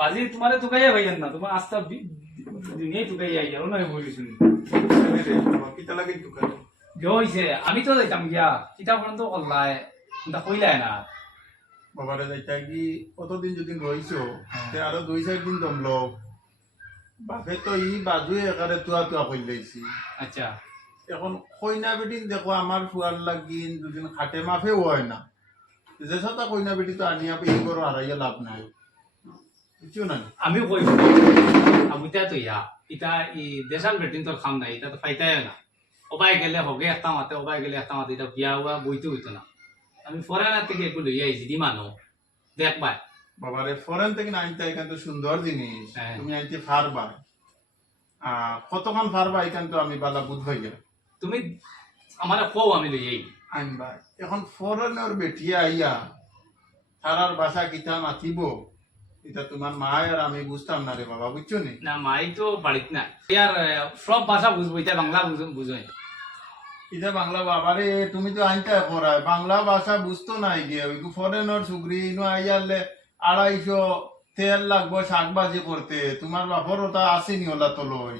পাজি তোমারে টুকাইয়া ভাইয়ান না তোমার আস্থা দুনিয়ায় টুকাইয়া আইয়া না বলিছুন কিতা লাগে দোকান হইছে আমি তো যাইতাম গিয়া কিতা পর্যন্ত অল্লাহ দা কইলাই না বাবারে যাইতা কি কতদিন যদি রইছো তে আরো 2-4 দিন দমলো বাপে তো ই বাজু একারে তুয়া তুয়া কই লাইছি আচ্ছা এখন কইনা বেটি দেখো আমার ফুয়ার লাগিন দুদিন খাটে মাফে হয় না যে সাথে কইনা বেটি তো আনিয়া পেয়ে করো হারাইয়া লাভ নাই বুঝছো না আমিও কই আবুতা তো ইয়া ইটা ই দেশাল বেটিন তোর খাম নাই এটা তো ফাইতাই না ওবাই গেলে হগে একটা মাতে ওবাই গেলে একটা মাতে এটা বিয়া হওয়া বইতে হইতো না আমি ফরেনার থেকে একটু লইয়া আইছি দিমানো দেখবাই বাবারে ফরেন থেকে আনতে এখান তো সুন্দর জিনিস হ্যাঁ। তুমি আনতে ফারবা কতক্ষণ ফারবা এখান তো আমি বালা বুধ হয়ে গেল তুমি আমারে কও আমি লইয়াই আনবা এখন ফরেনের বেটিয়া আইয়া তারার বাসা কিতা মাতিব এটা তোমার মা আর আমি বুঝতাম না রে বাবা বুঝছো নি না মাই তো বাড়িত না ইয়ার সব ভাষা বুঝবো এটা বাংলা বুঝোই এটা বাংলা বাবারে তুমি তো আনতে করায় বাংলা ভাষা বুঝতো নাই গিয়ে ওই ফরেনের সুগ্রি ইনো আইয়ালে 250 তেল লাগবো শাক ভাজি করতে তোমার বাপর ওটা আসেনি ওলা তো লই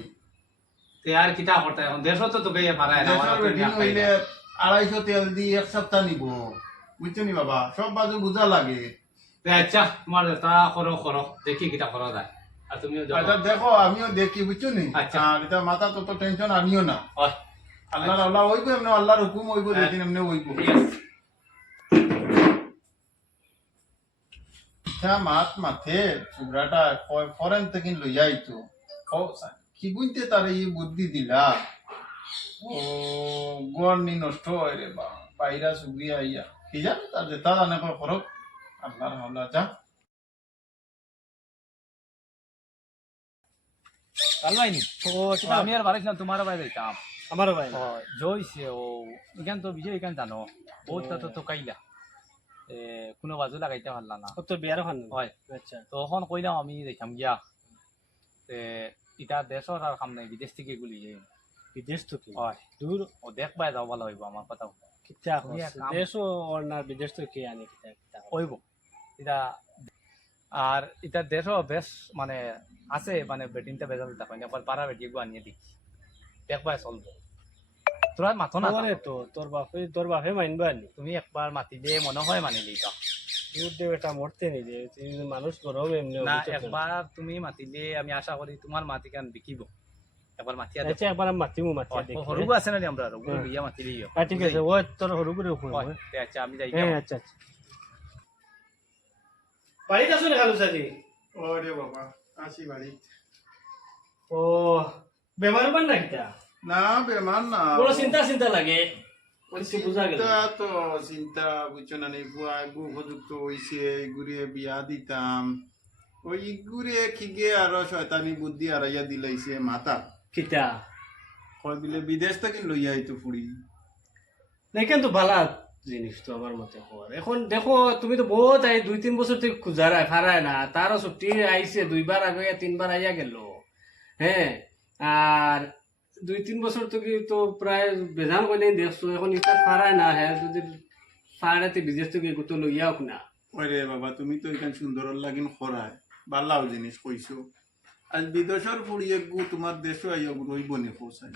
তে আর কিতা করতে এখন দেশও তো তোকে পারায় না দেশের বেটি হইলে 250 তেল দিয়ে এক সপ্তাহ নিব বুঝছো নি বাবা সব বাজু বুঝা লাগে আচ্ছা তোমার তা করো দেখি কিতা করা যায় আর তুমিও যাও আচ্ছা দেখো আমিও দেখি বুঝছো নি আচ্ছা। আর এটা মাথা তত টেনশন আনিও না হয় আল্লাহর আল্লাহ হইব এমনি আল্লাহর হুকুম হইব যেদিন এমনি হইব ঠিক আছে হ্যাঁ মাত মাথে চুবড়াটা ফরেন থেকে লইয়া আইতো কি বুঝতে তার এই বুদ্ধি দিলা ও গড় নি নষ্ট হয় রে বা বাইরা চুবড়ি আইয়া কি জানে তার যেটা জানে ফরক আল্লাহর হাওলা যা আলমাইনি তো আমি আর বাড়াইছিলাম তোমার বাড়ি যাইতাম আমারও ভাই জয়ছে ও এখান তো বিজয় এখান জানো বহুত তো কাইলা কোনো বাজু লাগাইতে পারলা না তোর বিয়ারও খান হয় আচ্ছা তখন কইলাম আমি দেখাম গিয়া ইটা দেশর আর কাম নাই বিদেশ থেকে গুলি বিদেশ তো কি হয় দূর ও দেখবাই যাও ভালো হইব আমার কথা কিতা আমি এক কাম- দেশও ওর না বিদেশ তো কি আনি কিতা কিতা হইব এটা আর এটা দেশও বেশ মানে আছে মানে বেটিনটা বেজাল থাকে না একবার পাড়া বেটি আনিয়ে দিচ্ছি দেখবাই চলবো তোরা মাথো না আমারে তো তোর বাপে মানবা নি তুমি একবার মাতি দিয়ে মনে হয় মানি লিবা দুধ দেব এটা মরতে নি যে তুই মানুষ গরম এমনি না একবার তুমি মাতিলে আমি আশা করি তোমার মাটি কান বিকিব একবার মাতিয়া আচ্ছা একবার আমি মাতিমু মাতিয়া দেখি হরুগু আছে না নি আমরা হরুগু বিয়া মাতিলি ঠিক আছে ও তোর হরু করে উঠবো আচ্ছা আমি যাই হ্যাঁ আচ্ছা আচ্ছা বাড়িতে আসো না খালু সাজি ও রে বাবা আসি বাড়ি ও বেমার বান না কিতা না বেমান না বড় চিন্তা লাগে কিছু বুঝা গেল চিন্তা তো চিন্তা বুঝছো না নি বুয়াই বউ উপযুক্ত হইছে ঘুরিয়ে বিয়া দিতাম ওই ঘুরিয়ে খিগে আরো শয়তানি বুদ্ধি আড়াইয়া দিলাইছে মাথা কিতা কয় বিলে বিদেশ থেকে লইয়া আইতো ফুড়ি না কিন্তু ভালা জিনিস তো আমার মতে হওয়ার এখন দেখো তুমি তো বহুত 2-3 বছর থেকে খুঁজারায় ফারায় না তারও ছুটি আইছে 2বার আগে 3বার আইয়া গেল হ্যাঁ আর 2-3 বছর থেকে তো প্রায় বেজান কইলে দেখছো এখন ইটা ফারায় না হ্যাঁ যদি ফারাতে বিদেশ থেকে তো লইয়া হোক না ওরে বাবা তুমি তো এখান সুন্দর লাগিন খরায় বালাও জিনিস কইছো আজ বিদেশের ফুড়িয়ে গু তোমার দেশও আইয়া রইব নি পৌঁছাই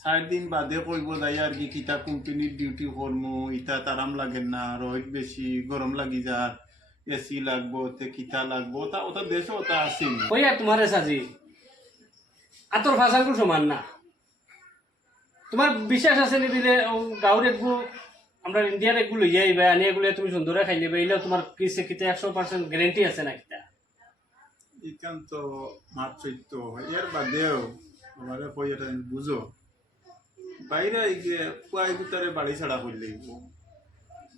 4 দিন বাদে কইব যাই আর কি কিতা কোম্পানির ডিউটি করমু ইটা তারাম লাগে না রোদ বেশি গরম লাগি যার এসি লাগবো তে কিতা লাগবো তা ওটা দেশে ওটা আসেনি কইয়া তোমারে সাজি আতর ভাষাগুলো সমান না তোমার বিশ্বাস আছে নি দিলে গাঁর একগু আমরা ইন্ডিয়ার একগু লইয়া আইবা আনি এগুলো তুমি সুন্দরে খাই লিবা এলেও তোমার কিসে কিতে 100% গ্যারান্টি আছে না কিতা ইকান তো মার চৈত্য এর বাদেও আমারে কই এটা বুঝো বাইরে গিয়ে পুয়াই গুতারে বাড়ি ছাড়া করলে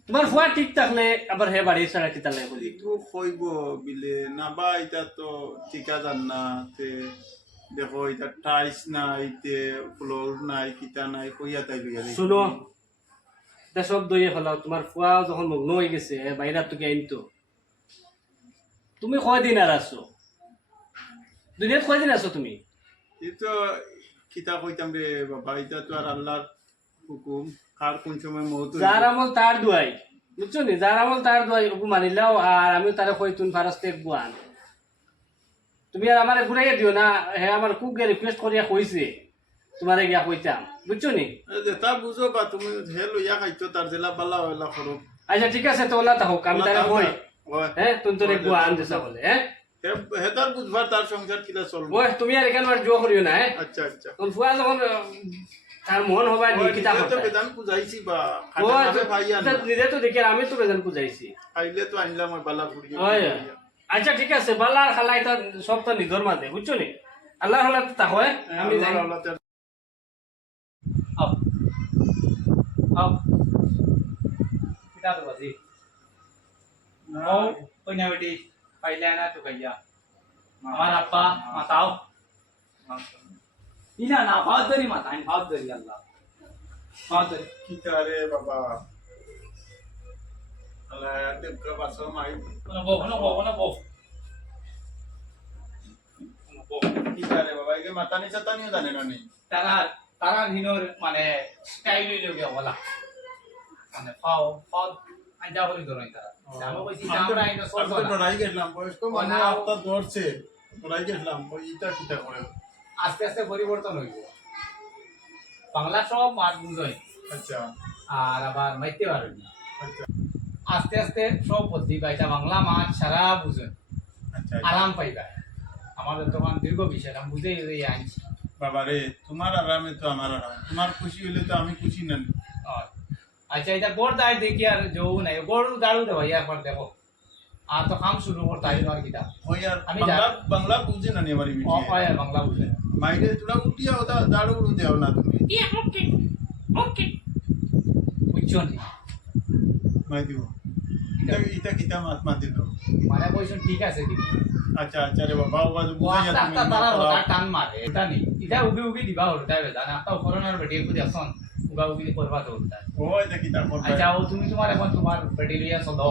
তোমার ফুয়া ঠিক থাকলে আবার হে বাড়ি ছাড়া কিতা লাগে বলি একটু কইব বিলে না বা এটা তো ঠিকা জান না তে দেখো এটা টাইস নাই তে ফ্লোর নাই কিতা নাই কইয়া তাই লইয়া দেখি। শুনো এটা সব দইয়ে ফেলাও তোমার ফুয়া যখন মগ্ন হয়ে গেছে বাইরে তো আইনতো তুমি কয়দিন আর আছো দুনিয়াত কয়দিন আছো তুমি এই তো কিতা কইতাম রে বাবা এটা তো আর আল্লাহর হুকুম কার কোন সময় মৌত যার আমল তার দুয়াই বুঝছো নি যার আমল তার দুয়াই ওকে মানিলাও আর আমি তারে কই তুই ফারাস্তে বুয়ান তুমি আর আমার ঘুরাইয়া দিও না, হ্যাঁ আমার খুব রিকোয়েস্ট করিয়া কইছে তোমারে গিয়া কইতাম, বুঝছো নি? যেটা বুঝো বা তুমি হে লইয়া খাইতো তার জেলা পাল্লা হইলা করো। আচ্ছা ঠিক আছে, তো ওলা থাকুক, আমি তাহলে কই হয় হ্যাঁ তুমি তোর একটু আন দিছা বলে, হ্যাঁ হে তার বুঝবার তার সংসার কিলা চলবো। ওই তুমি আর এখানে আর জোয়া করিও না, হ্যাঁ আচ্ছা আচ্ছা তোর ফুয়া যখন তার মন হবা নি কিতা তো করতে বেদান বুঝাইছি বা ও খাটা ভাইয়া না নিজে তো দেখি, আর আমি তো বেজান বুঝাইছি। আইলে তো আনলাম ওই বালা ফুড়িয়ে ওই আচ্ছা ঠিক আছে, বালা আর খালাই তো সব তো নিজের মাঝে, বুঝছো নি? আল্লাহ হলা তা হয়, আমি যাই। আও আও কিতা তো বাজি ও কইনা বেটি পাইলা না তো কইয়া আমার আব্বা মাতাও ইনা না ভাত ধরি মাতা আইন ভাত ধরি আল্লাহ ভাত ধরি কি করে বাবা আল্লাহ দেবকা বাসো মাই কোন বো কি করে বাবা একে মাতানি চাতানিও জানে না নেই তারা তারা হিনোর মানে স্টাইল হইলো গিয়া বলা মানে ফাও ফাও আইজা বলি ধরই তারা আমি কইছি আমরা আইনো আমি সরজ তো না ডরাই গেলাম বয়স্ক মানে না। আপনার ধরছে ডরাই গেলাম ওই ইটা কিটা করে আস্তে আস্তে পরিবর্তন হইব বাংলা সব মাছ বুঝই আচ্ছা আর আবার মাইতে পারবেন না আচ্ছা আস্তে আস্তে সব বদলি পাইতা বাংলা মাছ সারা বুঝেন আচ্ছা আরাম পাইবা আমাদের তখন দীর্ঘ বিষয় আমি বুঝে আনছি বাবা রে তোমার আরামে তো আমার আরাম তোমার খুশি হইলে তো আমি খুশি না আচ্ছা এটা গোড় দায় দেখি আর যৌ নাই গোড় দাঁড়ু দেবো একবার দেখো আর তো কাম শুরু করতে আইন আর কিটা ওই আর আমি বাংলা বাংলা বুঝে না নি আমার ও মিটিয়ে কয় বাংলা বুঝে মাইরে তোরা উঠিয়া ওটা দাঁড়ু উড়ু দেও না তুমি বুঝছো নি মাই দিব এটা এটা কিতা মাত মাতি দাও মানে কইছো ঠিক আছে কিন্তু আচ্ছা আচ্ছা রে বাবা বাবা ও বুঝাইয়া আস্তা তুমি তারা রোদা টান মারে এটা নি এটা উগি উগি দিবা হরতা বেদা না একটা করোনার বেটি একটু দেখছন উগা উগি করবা তো হরতা ও এটা কিতা করবা আচ্ছা ও তুমি তোমার এখন তোমার বেটি লইয়া চলো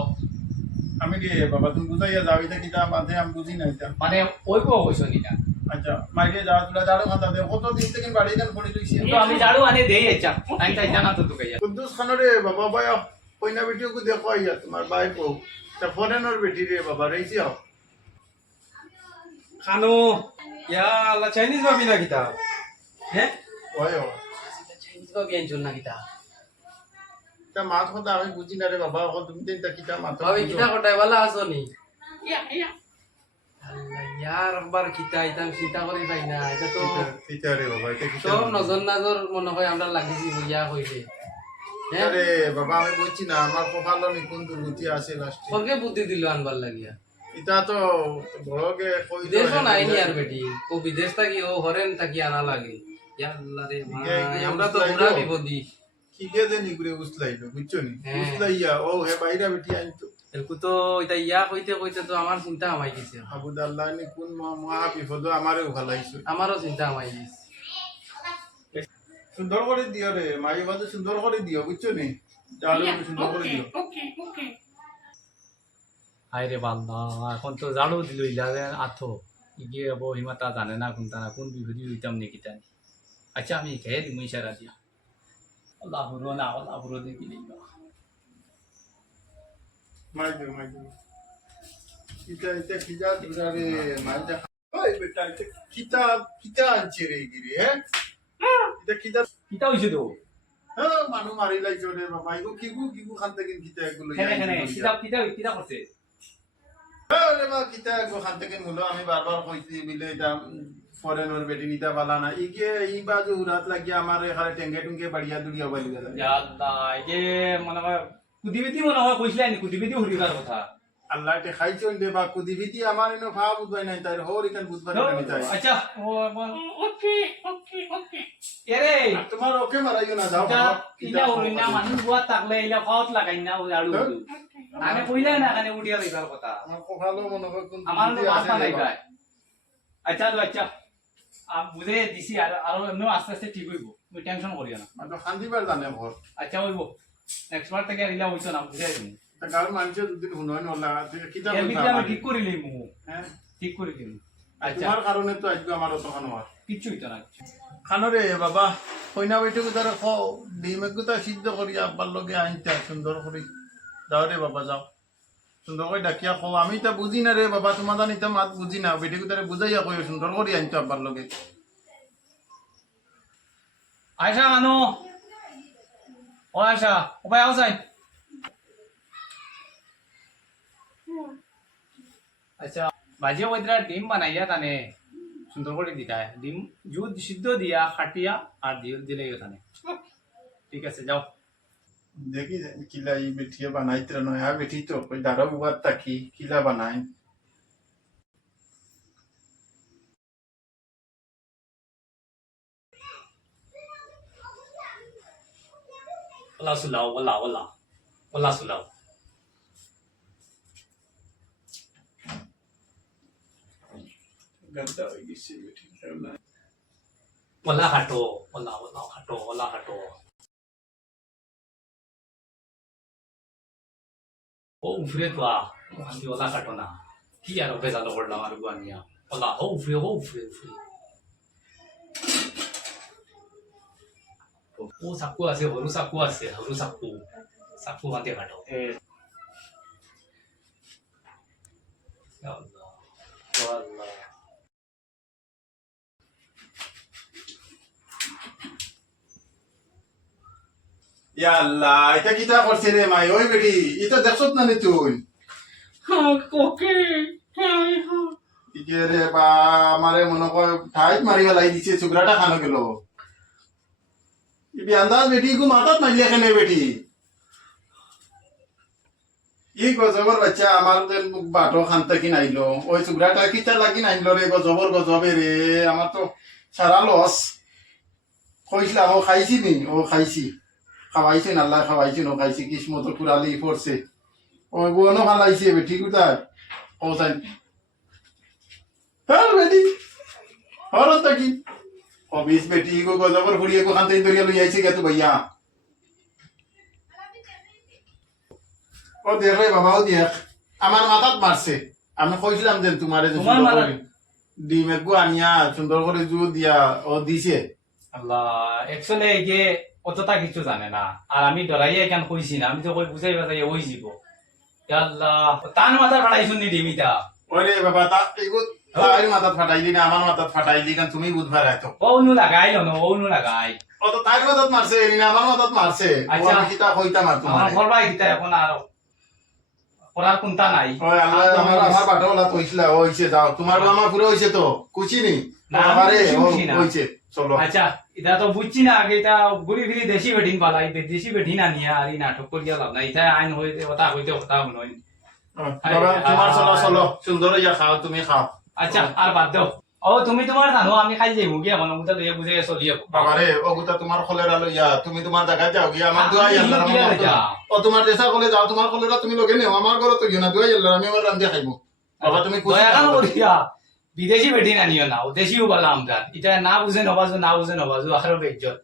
আমি রে বাবা তুমি বুঝাইয়া যাও এটা কিতা বাদে আমি বুঝি না এটা মানে ওই কো কইছো নি না আচ্ছা মাইরে যাও তোরা দাঁড়ু খাতা দে কত দিন থেকে বাড়ি গান পড়ে লইছি তো আমি জাড়ু আনে দেই আচ্ছা টাইম টাইম জানা তো তুকাইয়া কুদ্দুস খানরে বাবা ভাই কইনা ভিডিও কো দেখো আইয়া তোমার ভাই কো তা ফরেনর বেটি রে বাবা রইছি আও খানো ইয়া আল্লাহ চাইনিজ ভাবি না কিতা হ্যাঁ ওই ও চাইনিজ বা ব্যঞ্জন না কিতা তা মাছ কথা আমি বুঝি না রে বাবা এখন তুমি তো এটা কিতা মাছ ভাবি কিতা কটাই বালা আছো নি? আল্লাহ ইয়ার একবার কিতা ইতাম চিন্তা করি পাই না, এটা তো কিতা রে বাবা এটা কিতা সব নজর নজর মনে হয় আমরা লাগিছি ইয়া হইলে, হ্যাঁ আরে বাবা আমি বুঝছি না আমার কপাল নি কোন দুর্গতি আছে লাস্টে সরকে বুদ্ধি দিল আনবার লাগিয়া। এটা তো বড়কে কই বিদেশও নাই নি আর বেটি, ও বিদেশ থাকি ও হরেন থাকি আনা লাগে। ইয়া আল্লাহ রে ভাই, আমরা তো পুরা বিপদি। কি কে জানি ঘুরে উসলাইলো বুঝছো নি হ্যাঁ। উসলাইয়া ও হে বাইরা বেটি আইতো এরকু তো এটা ইয়া কইতে কইতে তো আমার চিন্তা আমাই গেছে, আবু আল্লাহ নি কোন মহা বিপদ আমারে উখালাইছো আমারও চিন্তা আমাই গেছে। সুন্দর করে দিও রে মাই বাজে সুন্দর করে দিও বুঝছো নি চালু সুন্দর করে দিও হায় রে বান্দা এখন তো জাড়ু দিল ইলারে আথো ইগে হবো হিমাতা জানে না কোনটা না কোন বিভূতি হইতাম নাকি তাই আচ্ছা আমি খেয়ে দিই ইশারা দিয়া আল্লাহ হুরো না আল্লাহ হুরো দেখি নেই মাই দিও কিতা এটা কিতা দুরা রে মাই যা ওই বেটা এটা কিতা কিতা আনছে রে গিরে হ্যাঁ এটা কিতা কিতা হইছে তো হ্যাঁ মানু মারি লাইছো রে বাবা ইগো কিগু খান থেকে কিতা এগুলো কেনে কেনে কিতা কিতা কিতা করছে আরে মা কিতা এগুলো খান থেকে মুলো আমি বারবার কইছি বিলে এটা ফরেনর বেটি নিতা বালা না ইগে ই বাজু উরাত লাগি আমার এখানে টেঙ্গে টুঙ্গে বাড়িয়া দুড়িয়া বালি গেল ইয়া আল্লাহ ইগে মনে হয় কুদিবিতি মনে হয় কইছিলা নি কুদিবিতি হরিবার কথা আল্লাহ তে খাইছন দে বা কুদিবিতি আমার এনো ফা বুঝবাই নাই তাই হর ইকান বুঝবাই নাই তাই আচ্ছা ও ওকে এরে তোমার ওকে মারাইও না যাও এটা ইলা হরিনা মানুষ বুয়া তাকলে ইলা খাওয়াত লাগাই না জাড়ু আমি কইলা না কানে উঠিয়া লইবার কথা আমার কপালও মনে হয় কোন আমার দুর্নীতি মাথা আছে নাই রে ভাই আচ্ছা তো আচ্ছা আমি বুঝে দিছি আর আরো এমনি আস্তে আস্তে ঠিক হইব তুমি টেনশন করিও না মানে খান্দিবার জানে ঘর আচ্ছা হইব নেক্সট বার থেকে আর ইলা হইতো না বুঝে দিন তা গার মানুষে দুদিন হুনয় নলা কিতা এর বলতা ভিতরে আমি আমার? ঠিক করে লইমু হ্যাঁ ঠিক করে দিন আচ্ছা তোমার কারণে তো আজকে আমার অত খানো আর কিচ্ছু হইতো না খানরে বাবা কইনা বেটিকে তারা খাও ডিম এগুতা সিদ্ধ করি আব্বার লগে আনতে সুন্দর করি যাও রে বাবা যাও সুন্দর করে ডাকিয়া কও আমি তা বুঝি না রে বাবা তোমার জানি তা মাত বুঝি না বেটি তারে বুঝাইয়া কই সুন্দর করে আনতো আব্বার লগে আয়সা মানু ও আয়সা উপায় আউসাই আচ্ছা বাজিও কইতরা ডিম বানাইয়া তানে সুন্দর করে দিতা ডিম জুদ সিদ্ধ দিয়া খাটিয়া আর দিলেই তানে ঠিক আছে যাও দেখি কিলা এই বেটিয়ে বানাইতে নয় হ্যাঁ বেটি তো কই দাঁড়ো বাবার তাকি কিলা বানাই ওলা সুলাও ওলা ওলা ওলা সুলাও গদ্দা হয়ে গেছে বেটি ওলা খাটো ওলা ওলা খাটো ওলা খাটো ও উফরে তো আমি ওলা খাটো না কি আর বেজালো করলাম আর গুয়ানিয়া ওলা ও উফরে উফরে ও সাকু আছে হরু সাকু সাকু মাতে খাটো আল্লাহ আল্লাহ ইয়া আল্লাহ এটা কিটা করছে রে মাই ওই বেটি এটা দেখছত না নি তুই ওকে ইকে রে বা আমারে মনে কর ঠাইত মারি গেলাই দিছে চুকরাটা খানো গেল ইবি আন্দাজ বেটি গু মাথাত মারিয়া কেনে বেটি ই গজবর বাচ্চা আমার যে বাটো খানতে কি নাইলো ওই চুকরাটা কিটা লাগি নাইলো রে গজবে রে আমার তো সারা লস কইছিলাম ও খাইছি নি ও খাইছি খাওয়াইছে আল্লাহ খাওয়াইছে নো খাইছে কিসমত কুড়ালি পড়ছে ও গুনো ফালাইছে বেটি কোথায় ও তাই হ্যাঁ বেটি হরত কি ও বিশ বেটি গো গজবর ফুড়িয়ে কো খানতে দরিয়া লই আইছে গে তো ভাইয়া ও দেখ রে বাবা ও দেখ আমার মাথাত মারছে আমি কইছিলাম যে তোমারে যে তোমার মারা ডিম একগু আনিয়া সুন্দর করে জু দিয়া ও দিছে আল্লাহ একচুয়ালি এই যে অতটা কিছু জানে না আর আমি ডরাইয়া কেন কইছি না আমি তো কই বুঝাই বাজাই ওই যাব আল্লাহ তান মাথা ফাটাই শুনি দিমিতা ওরে বাবা তা এগো তাই মাথাত ফাটাইলি না আমার মাথাত ফাটাইলি কারণ তুমি বুঝবার আইতো ওনু লাগাই লনো ওনু লাগাই ও তো তাই মাথাত মারছে এরি না আমার মাথাত মারছে আচ্ছা। আমি কিতা কইতা মার তোমার আমার করবাই কিতা এখন আর করার কোনটা নাই ওই আল্লাহ আমার বাটাওলা কইছিলা হইছে যাও তোমার আমার পুরো হইছে তো কুচিনি না, আমি আমারে কুচি উঠি না। হইছে চলো আচ্ছা এটা তো বুঝছি না আগে এটা ঘুরি ফিরি দেশি বেঠিন পালাই দেশি বেঠিন আনিয়া আর এই নাটক করিয়া লাভ না এটা আইন হইতে কথা হইতে কথা নয় বাবা তোমার চলো চলো সুন্দর হইয়া খাও তুমি খাও আচ্ছা আর বাদ দাও ও তুমি তোমার জানো আমি খাই যাই মুগিয়া মনে মুটা লইয়া বুঝে চলিয়ে বাবারে ওগুতা তোমার কলেরা লইয়া তুমি তোমার জায়গায় যাও গিয়া আমার দুয়াই আল্লাহ আমি লইয়া যাও। ও তোমার দেশা কলে যাও তোমার কলেরা তুমি লগে নেও আমার ঘরে তো গিয়ে না দুয়াই আল্লাহ আমি আমার রান্ধি খাইবো বাবা তুমি খুশি দয়া থাকো। করিয়া বিদেশি বেঠিন আনিও না ও দেশিও বলা আমদার এটা না বুঝে নবাজু না বুঝে নবাজু আরো বেজ্জত